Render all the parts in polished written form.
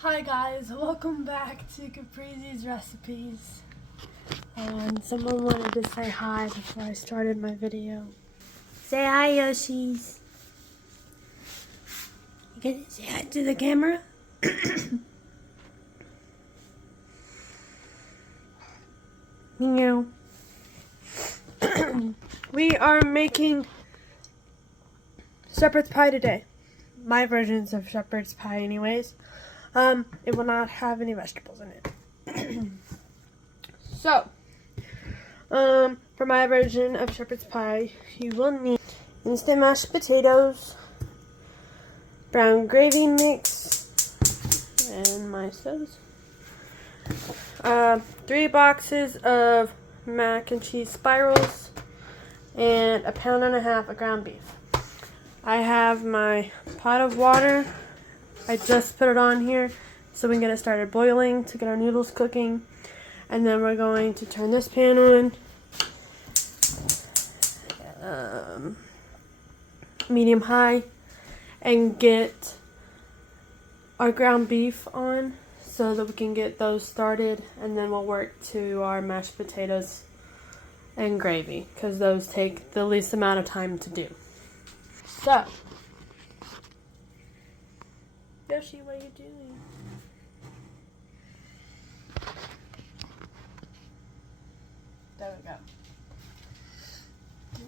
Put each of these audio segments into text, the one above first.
Hi guys, welcome back to Caprizi's Recipes. And someone wanted to say hi before I started my video. Say hi, Yoshis. You can say hi to the camera. Meow. We are making shepherd's pie today. My versions of shepherd's pie anyways. It will not have any vegetables in it. So, for my version of shepherd's pie, you will need instant mashed potatoes, brown gravy mix, and my sauce. 3 boxes of mac and cheese spirals, and 1.5 pounds of ground beef. I have my pot of water. I just put it on here so we can get it started boiling to get our noodles cooking. And then we're going to turn this pan on medium high and get our ground beef on so that we can get those started, and then we'll work to our mashed potatoes and gravy because those take the least amount of time to do. So, Yoshi, what are you doing? There we go.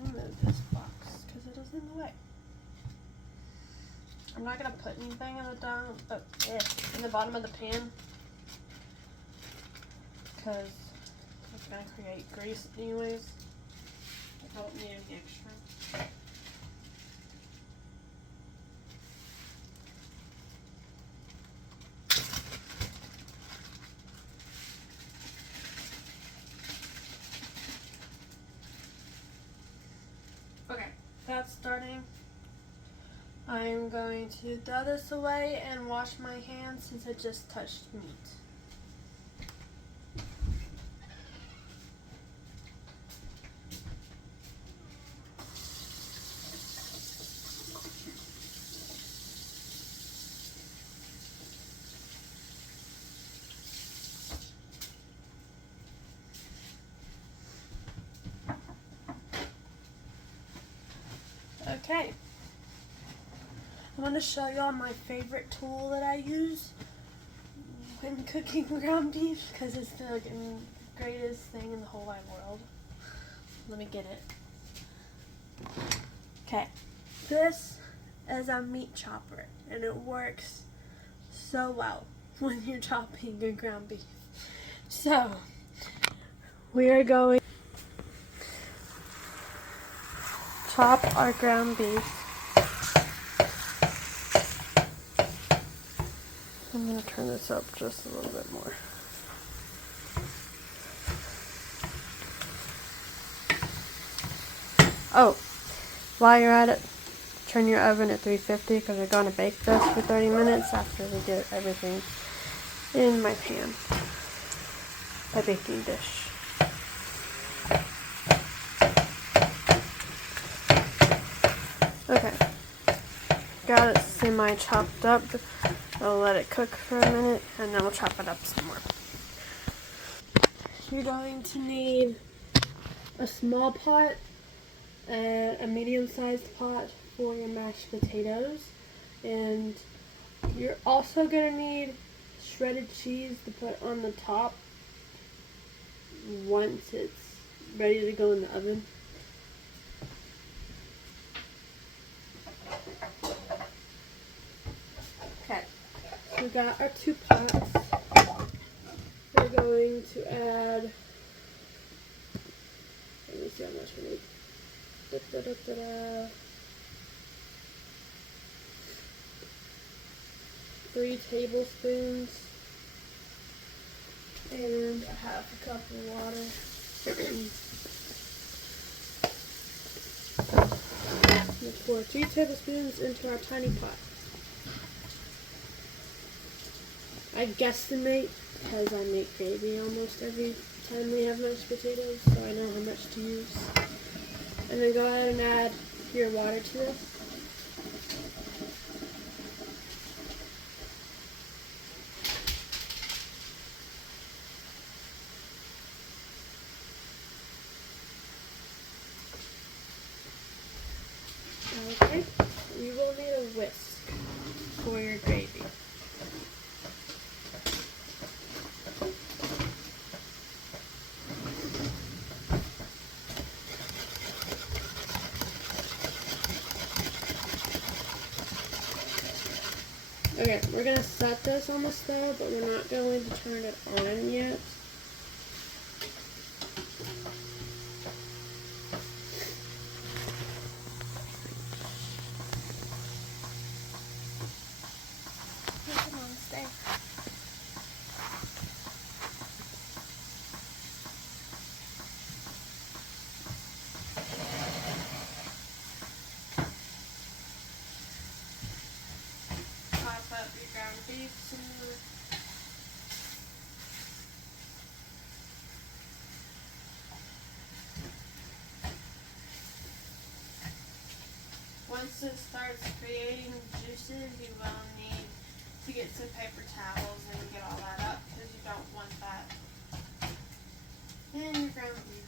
Remove this box because it is in the way. I'm not gonna put anything in the bottom of the pan because it's gonna create grease anyways. I don't need any extra. Okay, that's starting. I'm going to throw this away and wash my hands since I just touched meat. Okay. I want to show y'all my favorite tool that I use when cooking ground beef because it's the greatest thing in the whole wide world. Let me get it. Okay, this is a meat chopper and it works so well when you're chopping your ground beef. So, we are going to chop our ground beef. I'm going to turn this up just a little bit more. Oh, while you're at it, turn your oven at 350 because we're going to bake this for 30 minutes after we get everything in my pan, my baking dish. Okay, got it semi-chopped up. I'll let it cook for a minute and then we'll chop it up some more. You're going to need a small pot, a medium-sized pot for your mashed potatoes, and you're also going to need shredded cheese to put on the top once it's ready to go in the oven. Okay. We got our 2 pots. We're going to add, let me see how much we need. 3 tablespoons and 1/2 cup of water. Let's pour 3 tablespoons into our tiny pot. I guesstimate because I make gravy almost every time we have mashed potatoes, so I know how much to use. And then go ahead and add your water to this. Okay, we're gonna set this on the stove, but we're not going to turn it on yet. Come on, stay. Pop up your ground beef soon. Once it starts creating juices, you will need to get some paper towels and get all that up because you don't want that in your ground beef.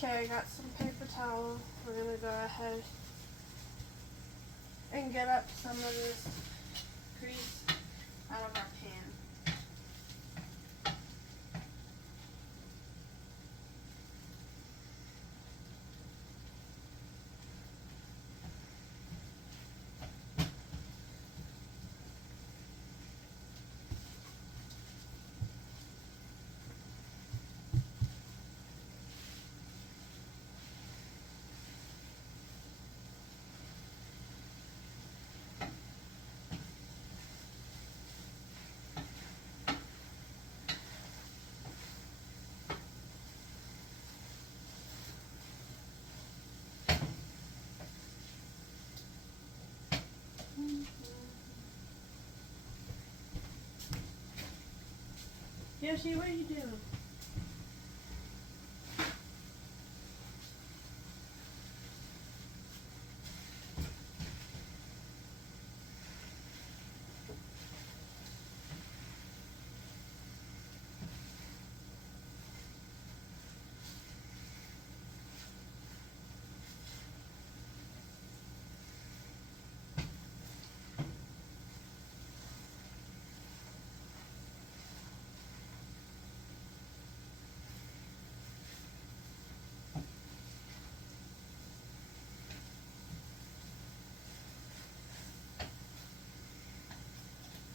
Okay, I got some paper towel. We're gonna go ahead and get up some of this grease out of our pan. Yoshi, what are you doing?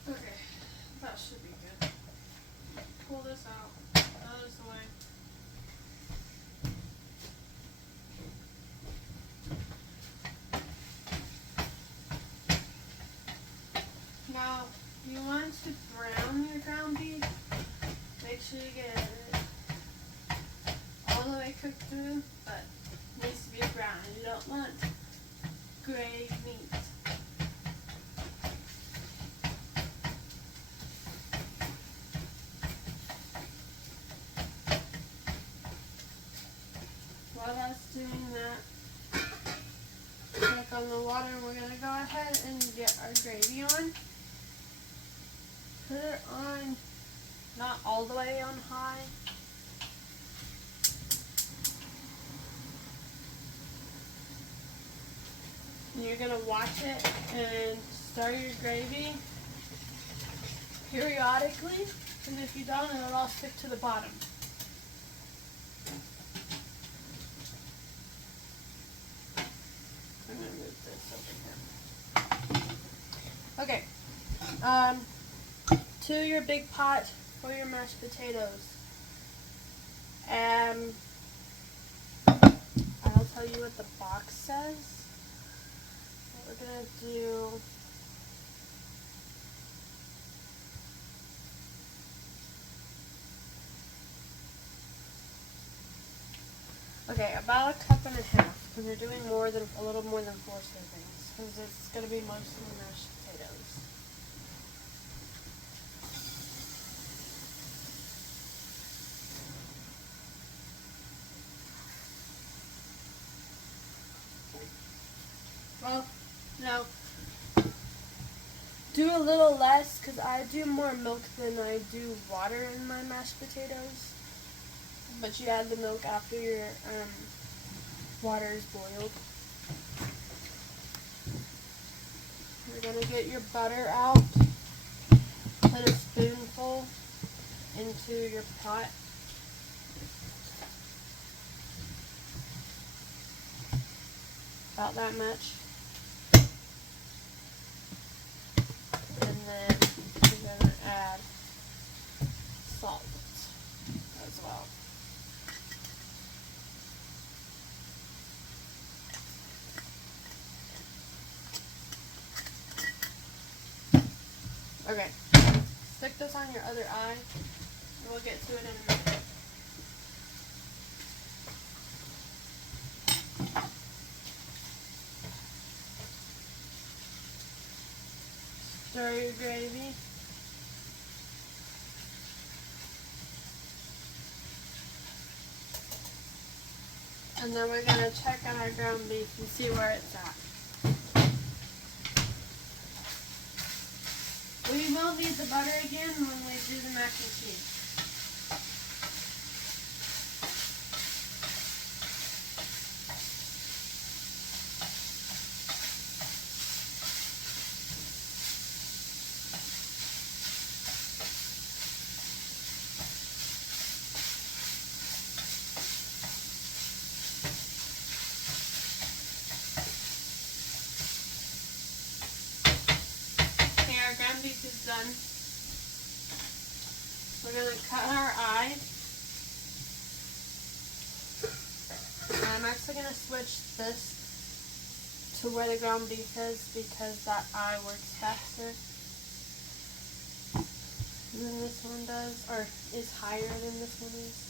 Okay, that should be good. Pull this out. Throw this away. Now, you want to brown your ground beef. Make sure you get it all the way cooked through, but it needs to be brown. You don't want gray meat. While that's doing that, check on the water, and we're going to go ahead and get our gravy on. Put it on, not all the way on high. And you're going to watch it and stir your gravy periodically, because if you don't, it'll all stick to the bottom. I'm going to move this over here. Okay. To your big pot for your mashed potatoes. I'll tell you what the box says. What we're going to do... Okay, about a cup and a half, because you're doing a little more than 4 servings, because it's going to be mostly mashed potatoes. Well, no, do a little less, because I do more milk than I do water in my mashed potatoes. But you add the milk after your water is boiled. You're going to get your butter out. Put a spoonful into your pot. About that much. And then you're going to add salt as well. Okay, stick this on your other eye, and we'll get to it in a minute. Stir your gravy. And then we're going to check on our ground beef and see where it's at. We will need the butter again when we do the mac and cheese. Our ground beef is done. We're going to cut our eye. And I'm actually going to switch this to where the ground beef is because that eye works faster than this one does, or is higher than this one is.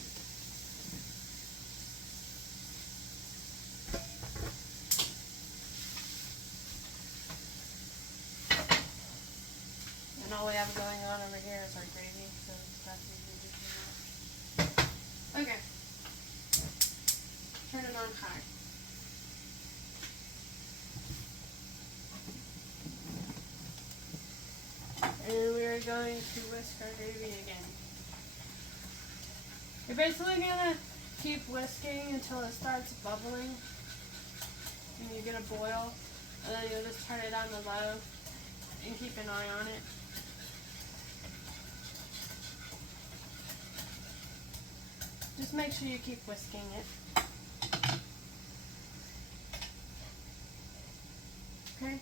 All we have going on over here is our gravy, so that's easy to do. Okay. Turn it on high. And we are going to whisk our gravy again. You're basically going to keep whisking until it starts bubbling. And you get a boil. And then you'll just turn it on the low and keep an eye on it. Just make sure you keep whisking it. Okay.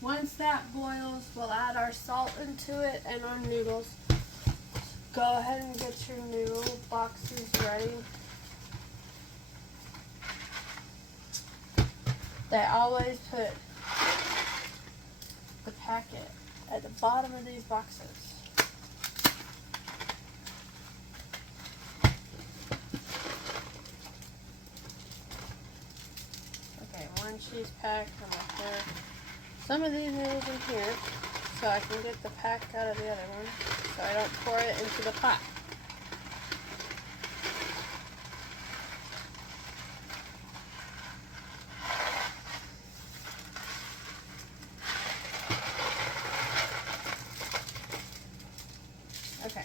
Once that boils, we'll add our salt into it and our noodles. Go ahead and get your noodle boxes ready. They always put the packet at the bottom of these boxes. One cheese pack. I'm going to pour some of these noodles in here so I can get the pack out of the other one so I don't pour it into the pot. Okay.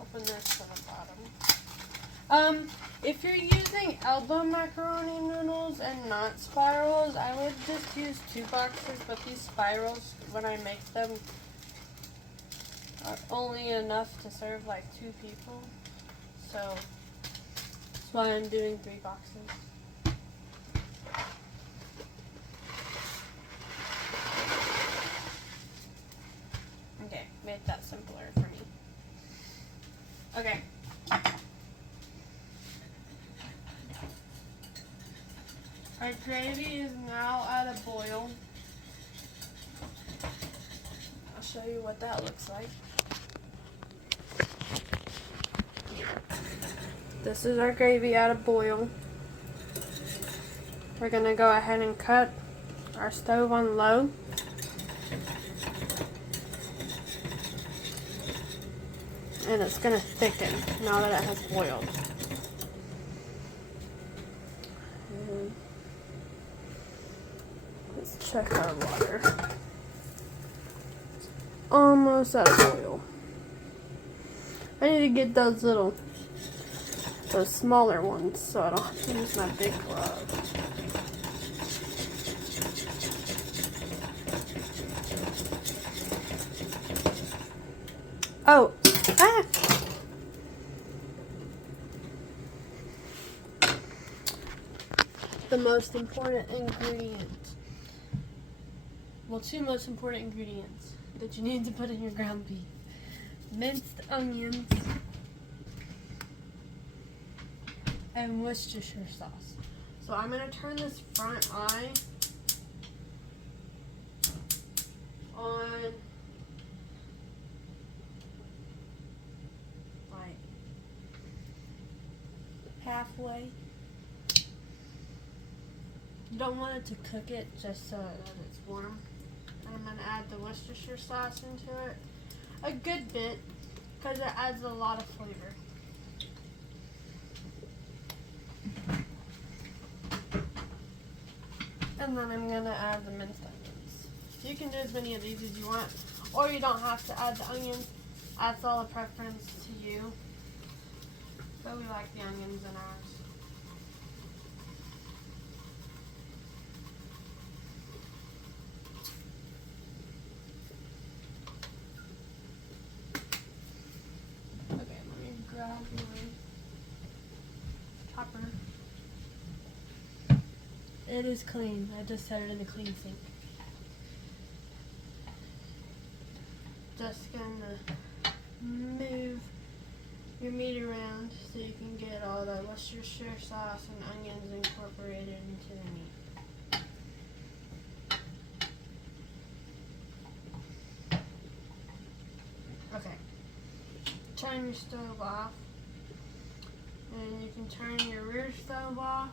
Open this to the bottom. If you're using elbow macaroni noodles and not spirals, I would just use 2 boxes, but these spirals, when I make them, are only enough to serve like 2 people. So, that's why I'm doing 3 boxes. Okay, made that simpler for me. Okay. Our gravy is now at a boil. I'll show you what that looks like. This is our gravy at a boil. We're going to go ahead and cut our stove on low. And it's going to thicken now that it has boiled. Let's check our water. It's almost at a boil. I need to get those smaller ones so I don't have to use my big glove. Oh, ah! The most important ingredient. Well, two most important ingredients that you need to put in your ground beef. Minced onions and Worcestershire sauce. So I'm going to turn this front eye on like halfway. You don't want it to cook it, just so that it's warm. And I'm going to add the Worcestershire sauce into it. A good bit, because it adds a lot of flavor. And then I'm going to add the minced onions. You can do as many of these as you want, or you don't have to add the onions. That's all a preference to you. But we like the onions in ours. Okay, let me grab my chopper. It is clean. I just set it in the clean sink. Just gonna move your meat around so you can get all the Worcestershire sauce and onions incorporated into the meat. Okay. Turn your stove off. And you can turn your rear stove off.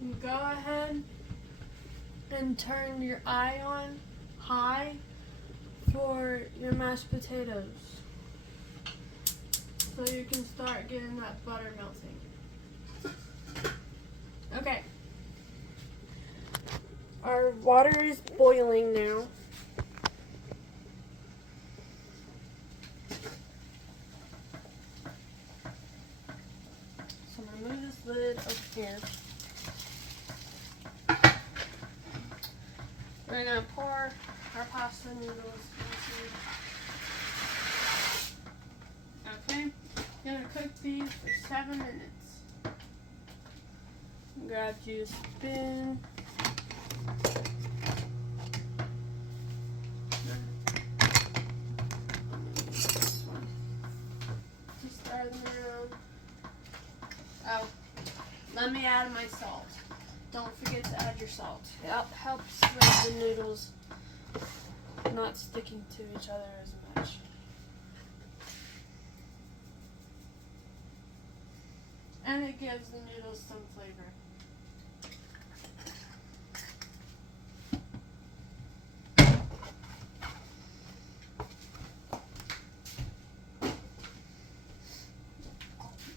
And go ahead and turn your eye on high for your mashed potatoes, so you can start getting that butter melting. Okay, our water is boiling now. So I'm gonna move this lid over here. We're gonna pour our pasta noodles into. Okay, you're gonna cook these for 7 minutes. Grab you a spoon. This one. Just stir them around. Oh, let me add my salt. Don't forget to add your salt. It helps with the noodles not sticking to each other as much. And it gives the noodles some flavor.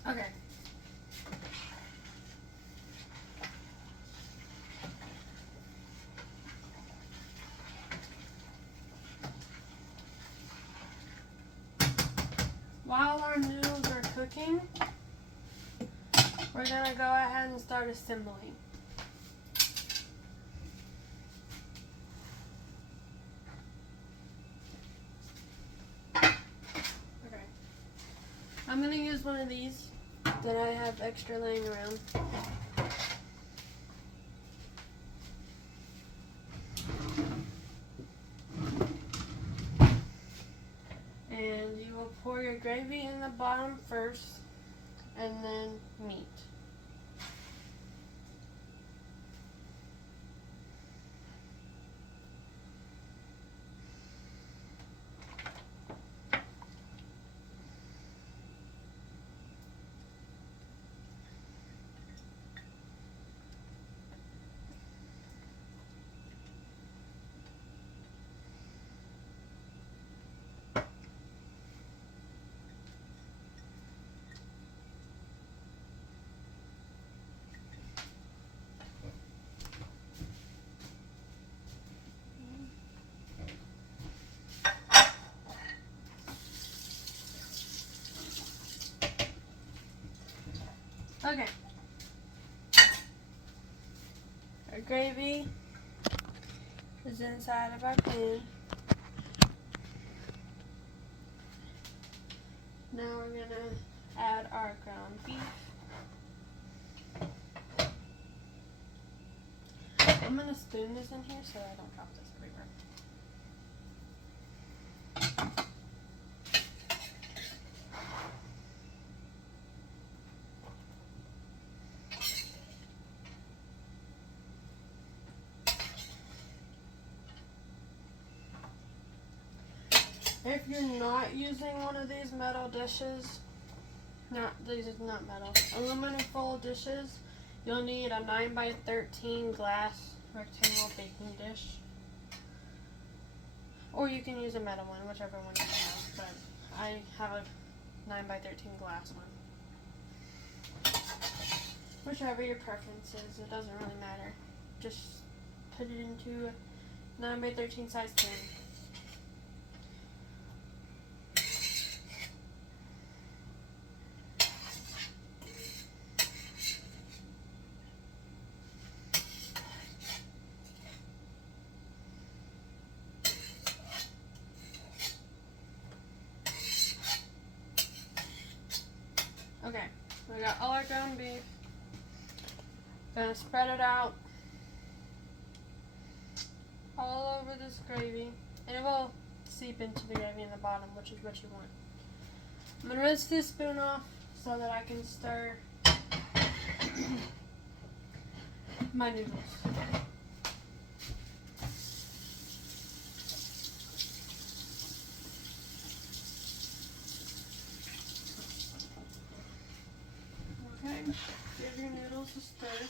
Okay. While our noodles are cooking, we're gonna go ahead and start assembling. Okay. I'm gonna use one of these that I have extra laying around. And you will pour your gravy in the bottom first, and then meat. Okay. Our gravy is inside of our pan. Now we're going to add our ground beef. I'm going to spoon this in here so I don't drop this everywhere. If you're not using one of these metal dishes, these are not metal, aluminum foil dishes, you'll need a 9x13 glass rectangle baking dish. Or you can use a metal one, whichever one you have, but I have a 9x13 glass one. Whichever your preference is, it doesn't really matter. Just put it into a 9x13 size pan. Okay, we got all our ground beef. Gonna spread it out all over this gravy, and it will seep into the gravy in the bottom, which is what you want. I'm gonna rinse this spoon off so that I can stir my noodles. Okay, give your noodles a stir.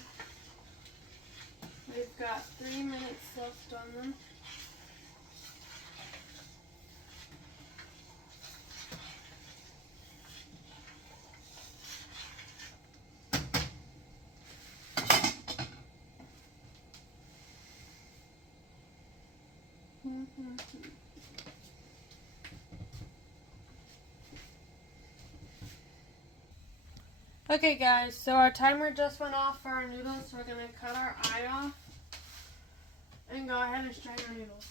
We've got 3 minutes left on them. Okay guys, so our timer just went off for our noodles, so we're going to cut our eye off and go ahead and strain our noodles.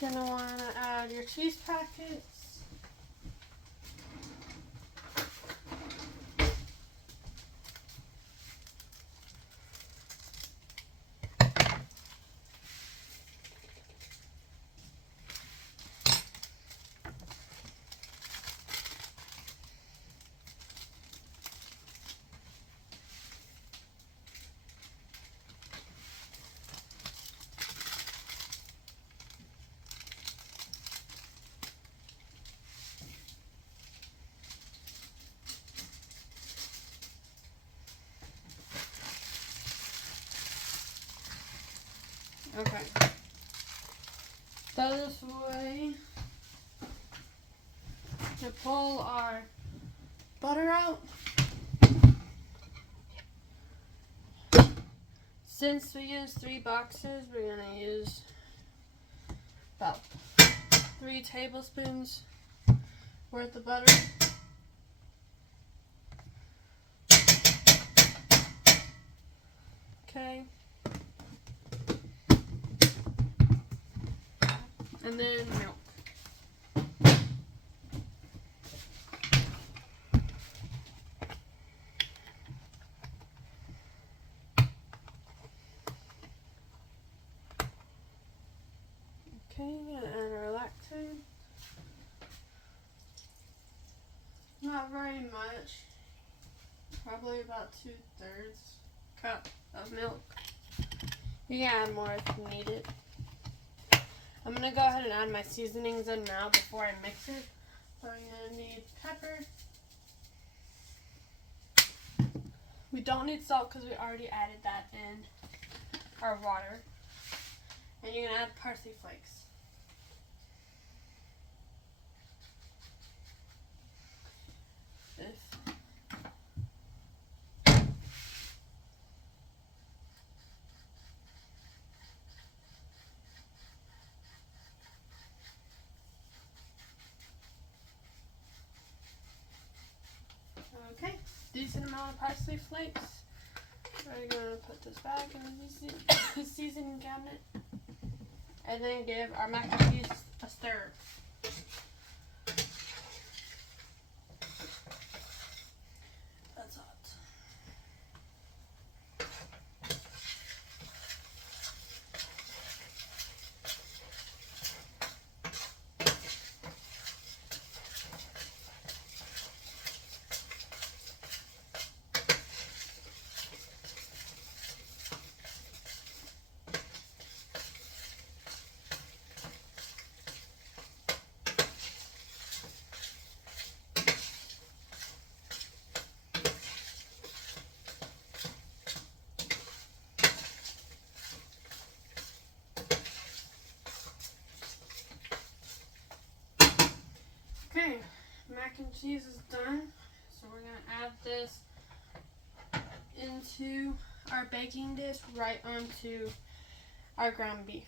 Gonna want to add your cheese packets. Okay. So this way to pull our butter out. Since we use 3 boxes, we're going to use about 3 tablespoons worth of butter. Okay. And then milk. Okay, and our lactate. Not very much. Probably about 2/3 cup of milk. You can add more if you need it. I'm going to go ahead and add my seasonings in now before I mix it. We're gonna need pepper. We don't need salt because we already added that in our water. And you're gonna add parsley flakes. Okay, decent amount of parsley flakes. We're gonna put this back in the seasoning cabinet, and then give our mac and cheese a stir. That's hot. Okay, mac and cheese is done. So we're gonna add this into our baking dish right onto our ground beef.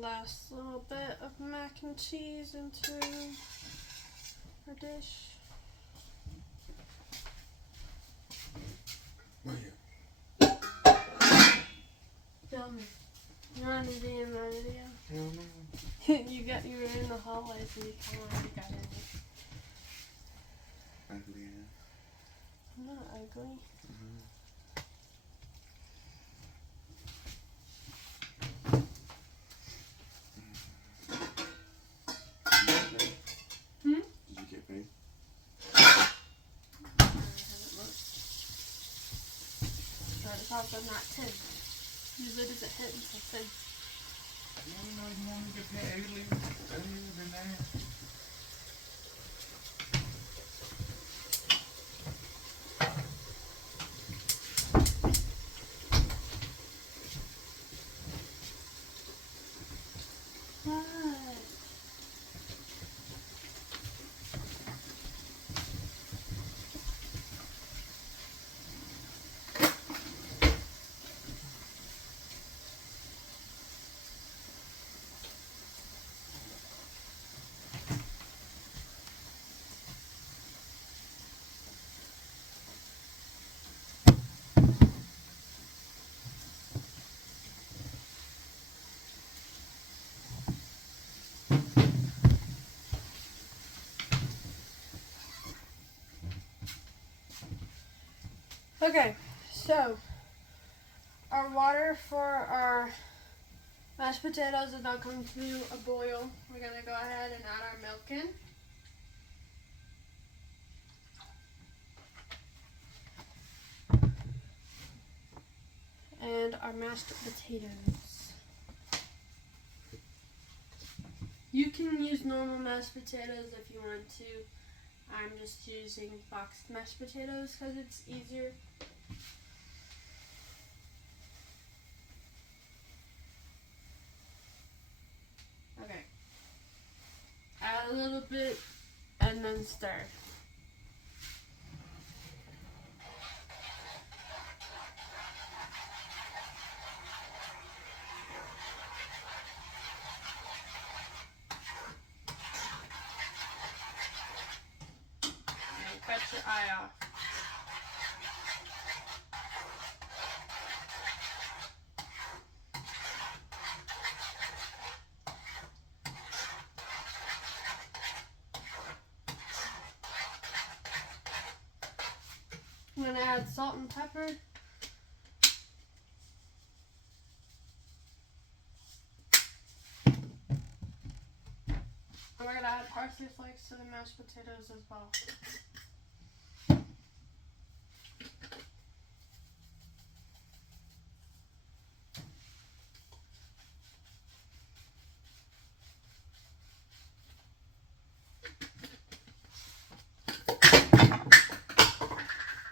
Last little bit of mac and cheese into our dish. Film. You're on the video, my video. No. you were in the hallway, so you kind of already got in it. Ugly. I'm not ugly. Also not 10. Usually it doesn't hit until 10. You want to get paid earlier than that. Okay, so our water for our mashed potatoes is now coming to a boil. We're going to go ahead and add our milk in. And our mashed potatoes. You can use normal mashed potatoes if you want to. I'm just using boxed mashed potatoes because it's easier. Okay. Add a little bit and then stir. going to add salt and pepper. And we're going to add parsley flakes to the mashed potatoes as well.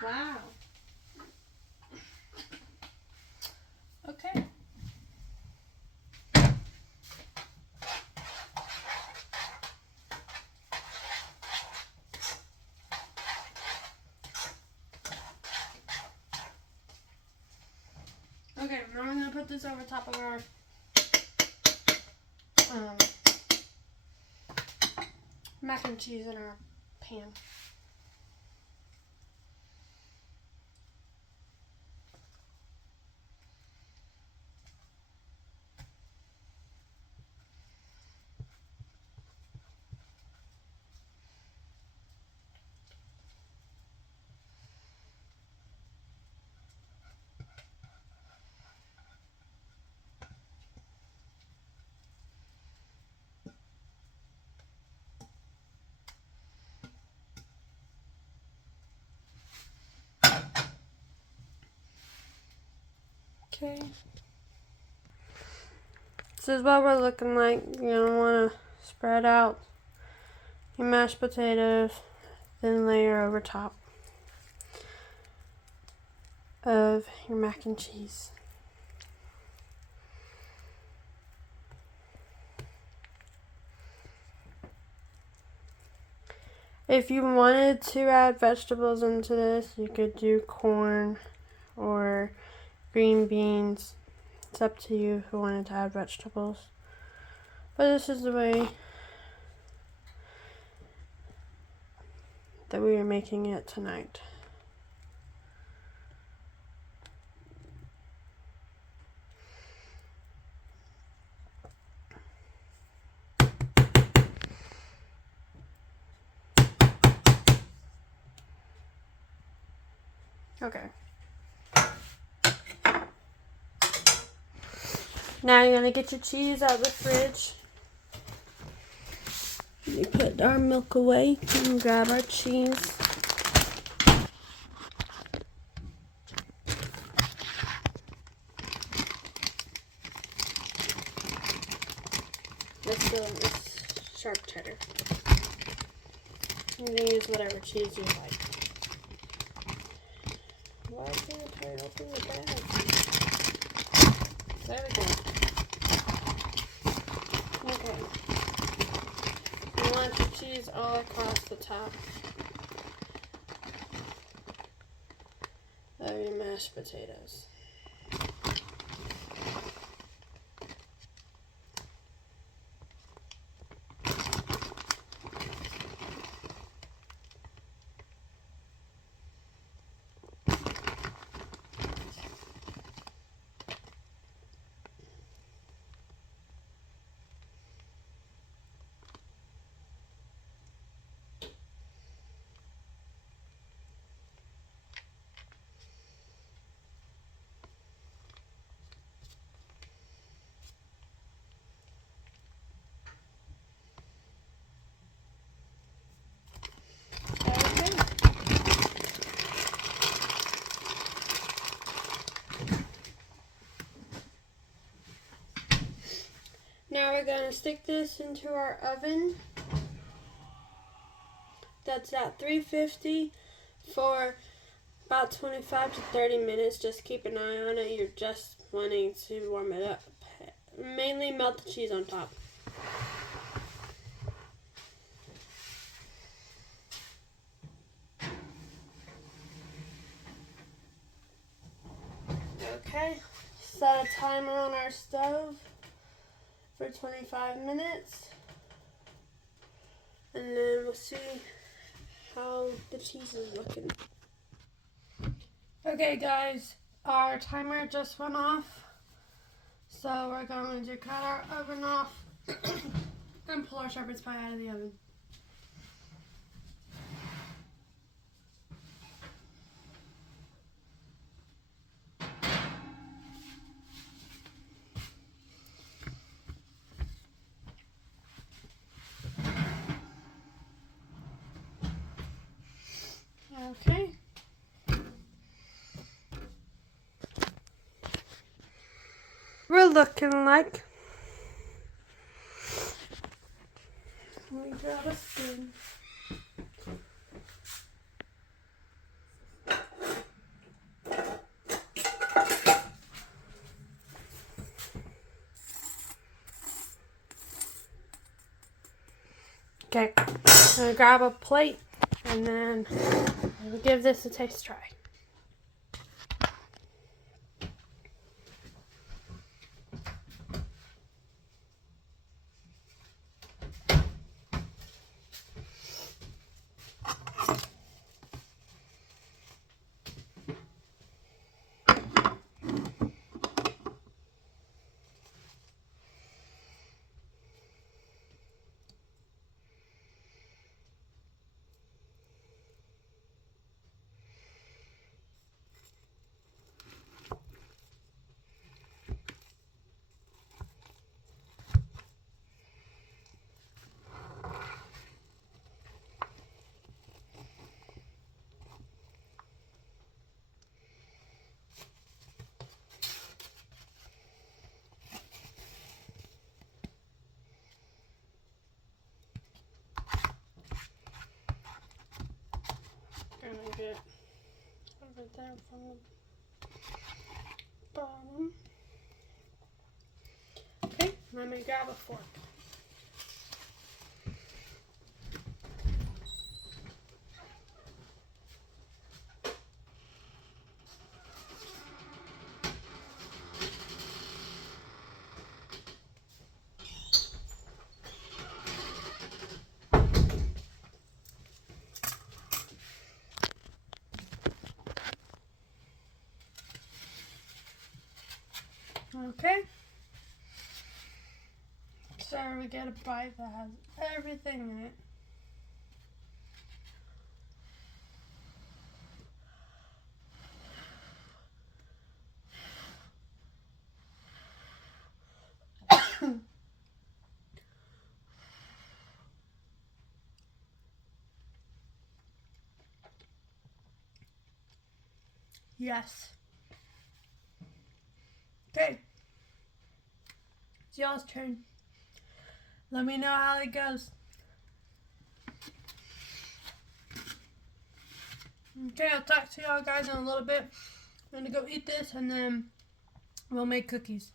Wow. Okay. Okay, now I'm going to put this over top of our mac and cheese in our pan. Okay. This is what we're looking like. You're going to want to spread out your mashed potatoes, then layer over top of your mac and cheese. If you wanted to add vegetables into this, you could do corn or green beans. It's up to you if you wanted to add vegetables. But this is the way that we are making it tonight. Okay. Now you're going to get your cheese out of the fridge. We put our milk away and grab our cheese. It's sharp cheddar. You can use whatever cheese you like. Why can't I turn open the bag? There we go. Okay. You want your cheese all across the top of your mashed potatoes. Now we're going to stick this into our oven. That's at 350 for about 25 to 30 minutes. Just keep an eye on it. You're just wanting to warm it up. Mainly melt the cheese on top. Okay, set a timer on our stove for 25 minutes, and then we'll see how the cheese is looking. Okay guys, our timer just went off, so we're going to cut our oven off and pull our shepherd's pie out of the oven. looking like. Let me grab a spoon. Okay, I'm gonna grab a plate and then we'll give this a taste try. Gonna get over there from the bottom. Okay, let me grab a fork. Okay. So we get a bite that has everything in it. Yes. Okay. It's y'all's turn. Let me know how it goes. Okay, I'll talk to y'all guys in a little bit. I'm gonna go eat this and then we'll make cookies.